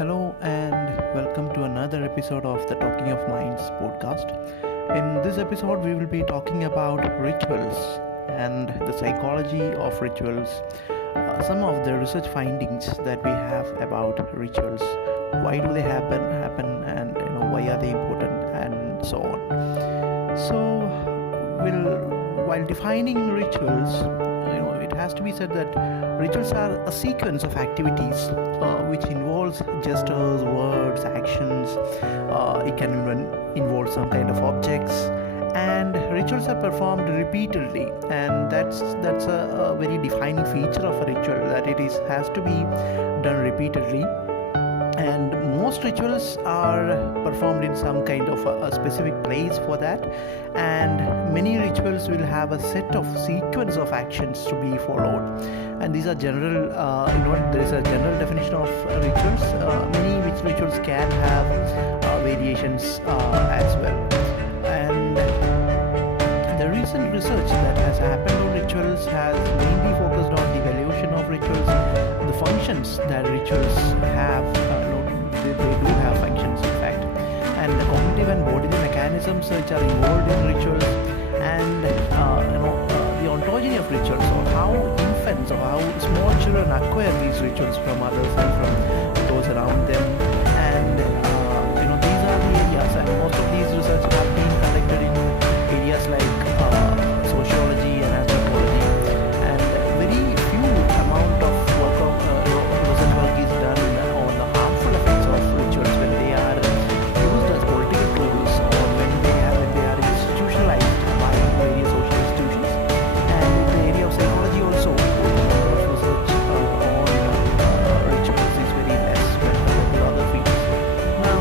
Hello and welcome to another episode of the Talking of Minds podcast. In this episode, we will be talking about rituals and the psychology of rituals, some of the research findings that we have about rituals, why do they happen, and why are they important, and so on. While defining rituals, it has to be said that rituals are a sequence of activities which involves gestures, words, actions. It can even involve some kind of objects, and rituals are performed repeatedly, and that's a very defining feature of a ritual, that has to be done repeatedly. And most rituals are performed in some kind of a specific place for that, and many rituals will have a set of sequence of actions to be followed, and these are general there is a general definition of rituals. Many which rituals can have variations as well. And the recent research that has happened on rituals has mainly focused on the evaluation of rituals, the functions that rituals have. They do have functions, in fact, and the cognitive and bodily mechanisms which are involved in rituals, and the ontology of rituals, or how infants or how small children acquire these rituals from others and from those around them. And these are the areas, and most of these research have been conducted in areas like sociology and anthropology, and very few amount of research work is done on the harmful effects of rituals when they are used as political tools, or when they are institutionalized by various social institutions. And in the area of psychology also, the number of research on rituals is very less when compared to other fields. Now,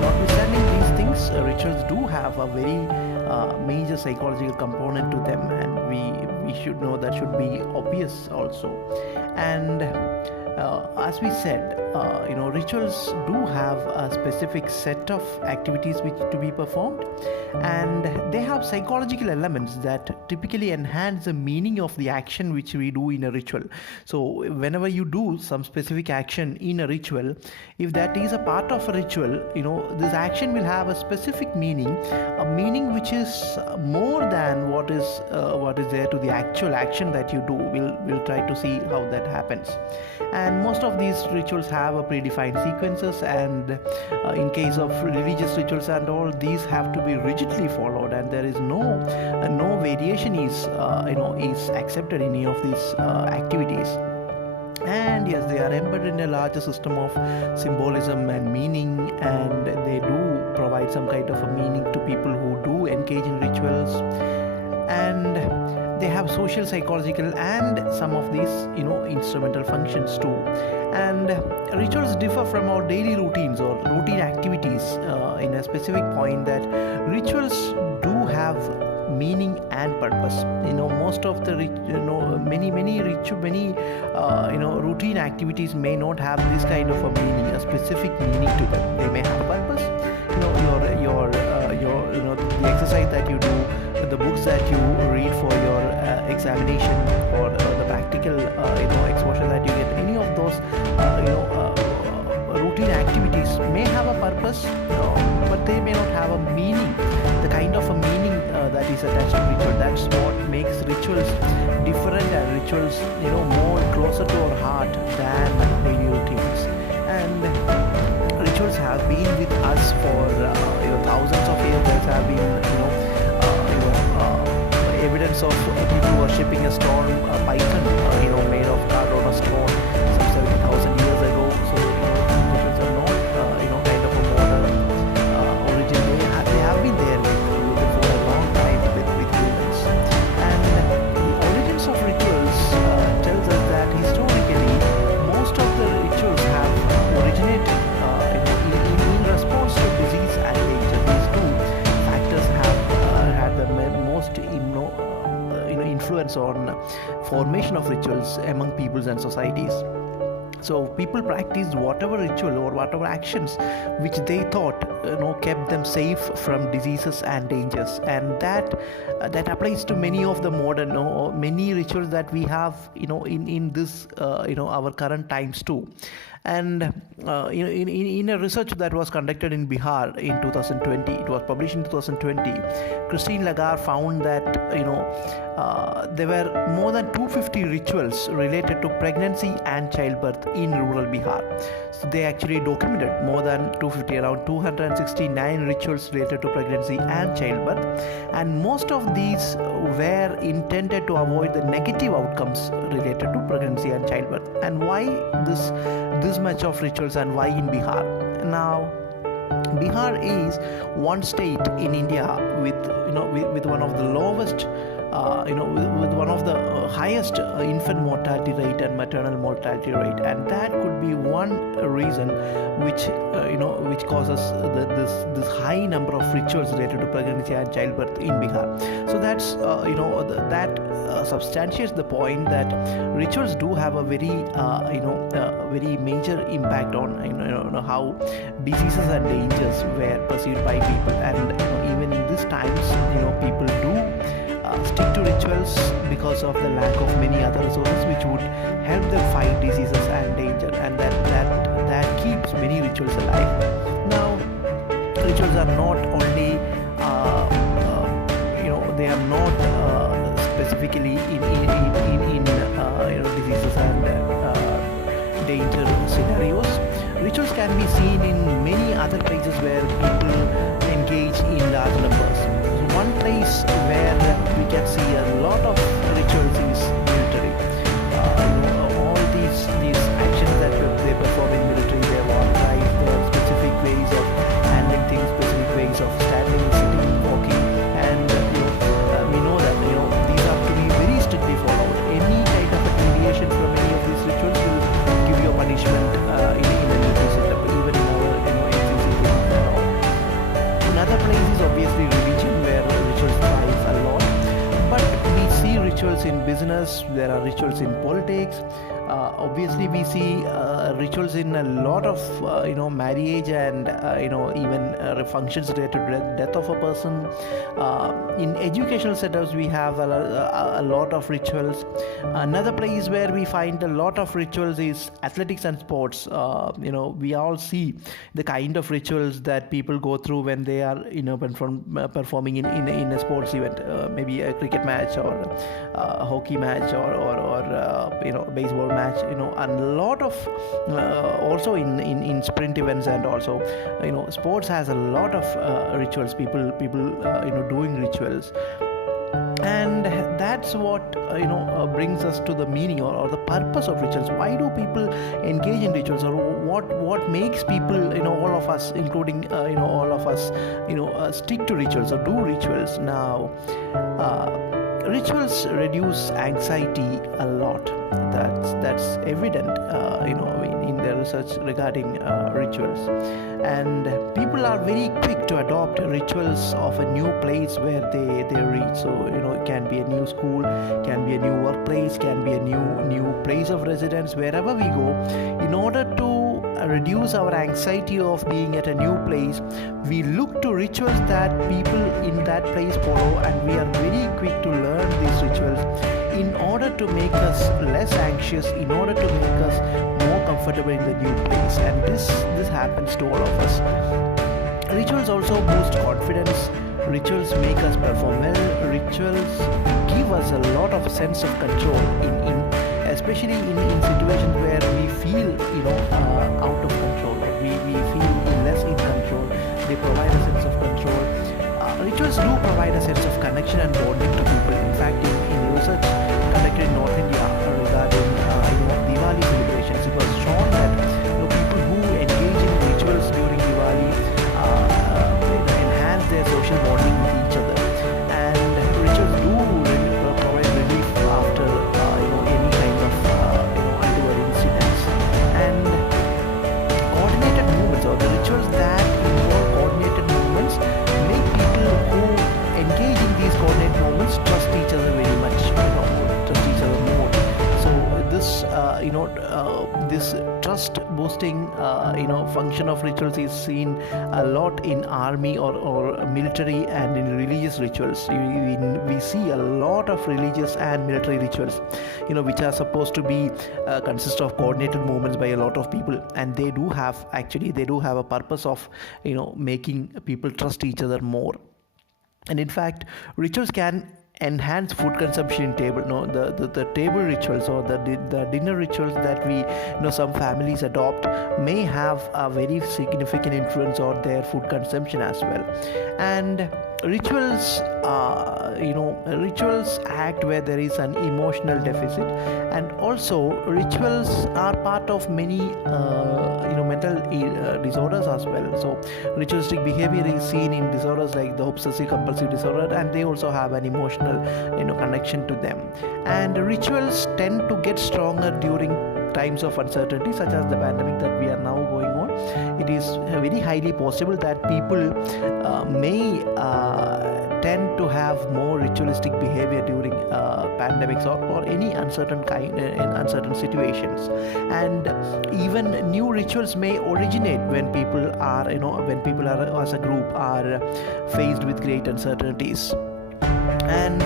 notwithstanding these things, rituals do have a very major psychological component to them, and we should know that should be obvious also. And as we said, rituals do have a specific set of activities which to be performed, and they have psychological elements that typically enhance the meaning of the action which we do in a ritual. So whenever you do some specific action in a ritual, if that is a part of a ritual, this action will have a specific meaning, a meaning which is more than what is there to the actual action that you do. We'll try to see how that happens. And most of these rituals have a predefined sequences, and in case of religious rituals and all, these have to be rigidly followed, and there is no variation is accepted in any of these activities. And yes, they are embedded in a larger system of symbolism and meaning, and they do provide some kind of a meaning to people who do engage in rituals. And they have social, psychological, and some of these instrumental functions too. And rituals differ from our daily routines or routine activities in a specific point, that rituals do have meaning and purpose. Most of the many routine activities may not have this kind of a meaning, a specific meaning to them. They may have a purpose. The exercise that you do, the books that you read for your examination, or the practical exposure that you get, any of those routine activities may have a purpose, but they may not have a meaning, the kind of a meaning that is attached to ritual. That's what makes rituals different, and rituals more closer to our heart than daily routines. And rituals have been with us for thousands of years. There have been evidence of people worshipping a stone python made of card on a stone some 70,000 years ago. So rituals are not kind of a modern origin. They have been there for a long time with humans. And the origins of rituals tells us that historically most of the rituals have originated in response to disease and danger. These two factors have had the most influence on formation of rituals among peoples and societies. So people practiced whatever ritual or whatever actions which they thought kept them safe from diseases and dangers, and that applies to many of the modern many rituals that we have in this our current times too. And in a research that was conducted in Bihar in 2020, it was published in 2020, Christine Lagarde found that there were more than 250 rituals related to pregnancy and childbirth in rural Bihar. So they actually documented more than 250, around 269 rituals related to pregnancy and childbirth, and most of these were intended to avoid the negative outcomes related to pregnancy and childbirth. And why this much of rituals, and why in Bihar? Now, Bihar is one state in India with one of the lowest, with one of the highest infant mortality rate and maternal mortality rate, and that could be one reason which causes this high number of rituals related to pregnancy and childbirth in Bihar. So that's that substantiates the point that rituals do have a very major impact on how diseases and dangers were perceived by people. And even in these times, people do stick to rituals because of the lack of many other resources which would help them fight diseases and danger, and that keeps many rituals alive. Now, rituals are not only they are not specifically in diseases and danger scenarios. Rituals can be seen in many other places where people engage in large numbers. So one place where we can see a lot of rituals is military. All these actions that they perform in military, they have organized specific ways of handling things, specific ways of standing, sitting, walking, and we know that these are to be very strictly followed. Any kind of a deviation from any of these rituals will give you a punishment in a military setup, even in our NCC training and all. Another place is obviously religion, where rituals thrive a lot. But we see rituals in business, there are rituals in politics. Obviously, we see rituals in a lot of marriage and even functions related to death of a person. In educational setups, we have a lot of rituals. Another place where we find a lot of rituals is athletics and sports. We all see the kind of rituals that people go through when they are performing in a sports event, maybe a cricket match or a hockey match or baseball match. And a lot of also in sprint events, and also sports has a lot of rituals. People doing rituals. And that's what brings us to the meaning or the purpose of rituals. Why do people engage in rituals, or what makes people, all of us, including all of us, stick to rituals or do rituals? Now, rituals reduce anxiety a lot. That's evident in the research regarding rituals. And people are very quick to adopt rituals of a new place where they reach. So it can be a new school, can be a new workplace, can be a new place of residence. Wherever we go, in order to reduce our anxiety of being at a new place, we look to rituals that people in that place follow, and we are very quick to learn these rituals in order to make us less anxious, in order to make us more comfortable in the new place. And this happens to all of us. Rituals also boost confidence. Rituals make us perform well. Rituals give us a lot of sense of control especially in situations where we feel out of control, or we feel less in control. They provide a sense of control. Rituals do provide a sense of connection and bonding to people. In fact, in research conducted in North India regarding Diwali celebrations, it was shown that people who engage in rituals during Diwali enhance their social bonding with each other. And rituals do provide relief after any kind of untoward incidents. And coordinated movements, or the rituals that involve coordinated movements, make people who engage in these coordinated movements this trust boosting function of rituals is seen a lot in army or military and in religious rituals. We see a lot of religious and military rituals, which are supposed to be consist of coordinated movements by a lot of people, and they do have a purpose of making people trust each other more. And in fact, rituals can enhance food consumption in table. The table rituals or the dinner rituals that we some families adopt may have a very significant influence on their food consumption as well. And rituals rituals act where there is an emotional deficit, and also rituals are part of many mental disorders as well. So ritualistic behavior is seen in disorders like the obsessive compulsive disorder, and they also have an emotional connection to them. And rituals tend to get stronger during times of uncertainty, such as the pandemic that we are now going on. It is very highly possible that people may tend to have more ritualistic behavior during pandemics or any uncertain kind in uncertain situations. And even new rituals may originate when people are as a group are faced with great uncertainties. And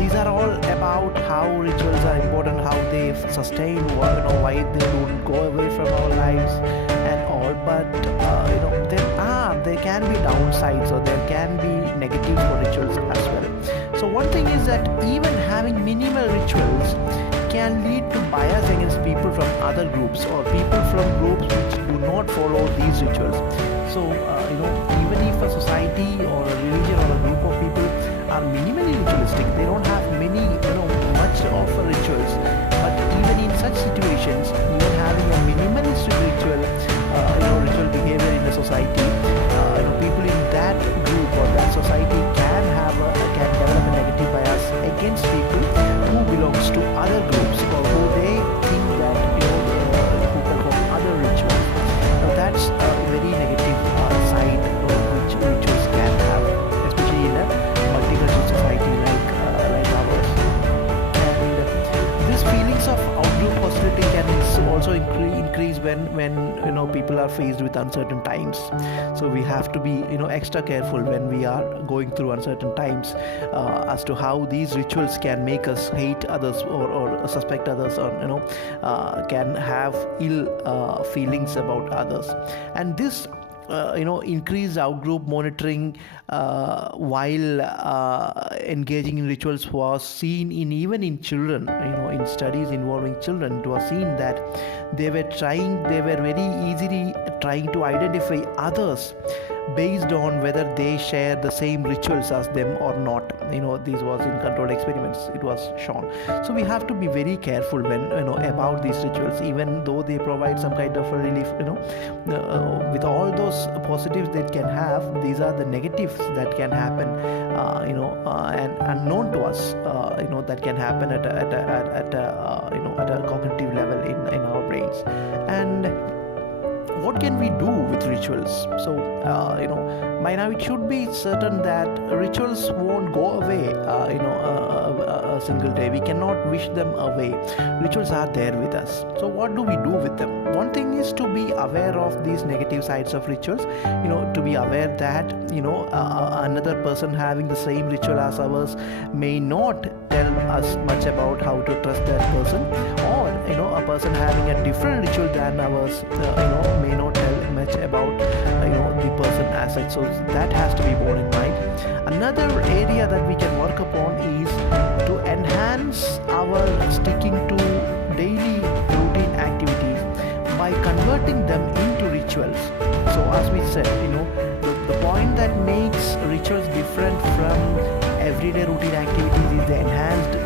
these are all about how rituals are important, how they sustain, why they don't go away from our lives and all. But there can be downsides, or there can be negatives for rituals as well. So one thing is that even having minimal rituals can lead to bias against people from other groups or people from groups which do not follow these rituals. So even if a society or a religion or a group of people are minimally ritualistic, they don't have many much of rituals, but even in such situations, even having a minimalistic ritual behavior in a society, people in that group or that society can develop a negative bias against people who belongs to other groups or who they think that who perform other rituals. Now that's a very negative side which rituals can have, especially in a multicultural society like ours. And these feelings of outgroup hostility can also increase when people are faced with uncertain times. So we have to be extra careful when we are going through uncertain times as to how these rituals can make us hate others or suspect others, or can have ill feelings about others. And this increased outgroup monitoring while engaging in rituals was seen even in children. In studies involving children, it was seen that they were very easily trying to identify others based on whether they share the same rituals as them or not. This was in controlled experiments, it was shown. So we have to be very careful when about these rituals, even though they provide some kind of a relief. With all those positives they can have, these are the negatives that can happen and unknown to us, that can happen at a cognitive level in our brains. And what can we do with rituals? So by now it should be certain that rituals won't go away a single day. We cannot wish them away. Rituals are there with us. So what do we do with them? One thing is to be aware of these negative sides of rituals, to be aware that another person having the same ritual as ours may not tell us much about how to trust that person, or a person having a different ritual than ours may not tell much about the person as such. So that has to be borne in mind. Another area that we can work upon is to enhance our sticking to daily routine activities by converting them into rituals. So as we said, the point that makes rituals different from everyday routine activities is the enhanced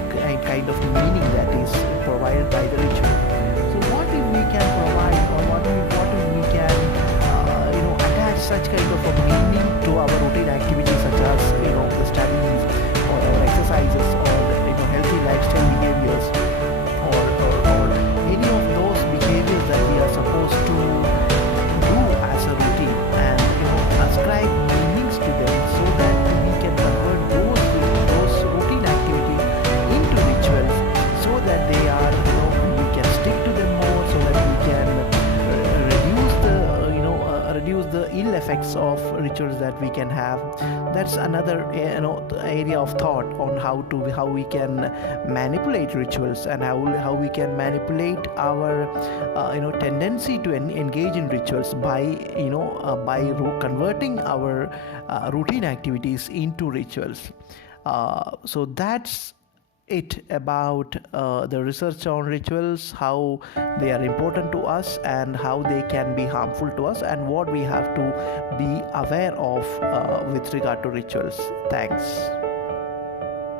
kind of meaning that is provided by the ritual. So what if we can provide, or what if we can attach such kind of a meaning to our routine activities, such as the studies or our exercises or healthy lifestyle behaviors, or any of those behaviors that we are supposed to do as a routine, and ascribe meanings to them, so that we can convert those routine activities into rituals, so that they are we can effects of rituals that we can have. That's another area of thought on how we can manipulate rituals, and how we can manipulate our tendency to engage in rituals by converting our routine activities into rituals. So that's it about the research on rituals, how they are important to us and how they can be harmful to us, and what we have to be aware of with regard to rituals. Thanks.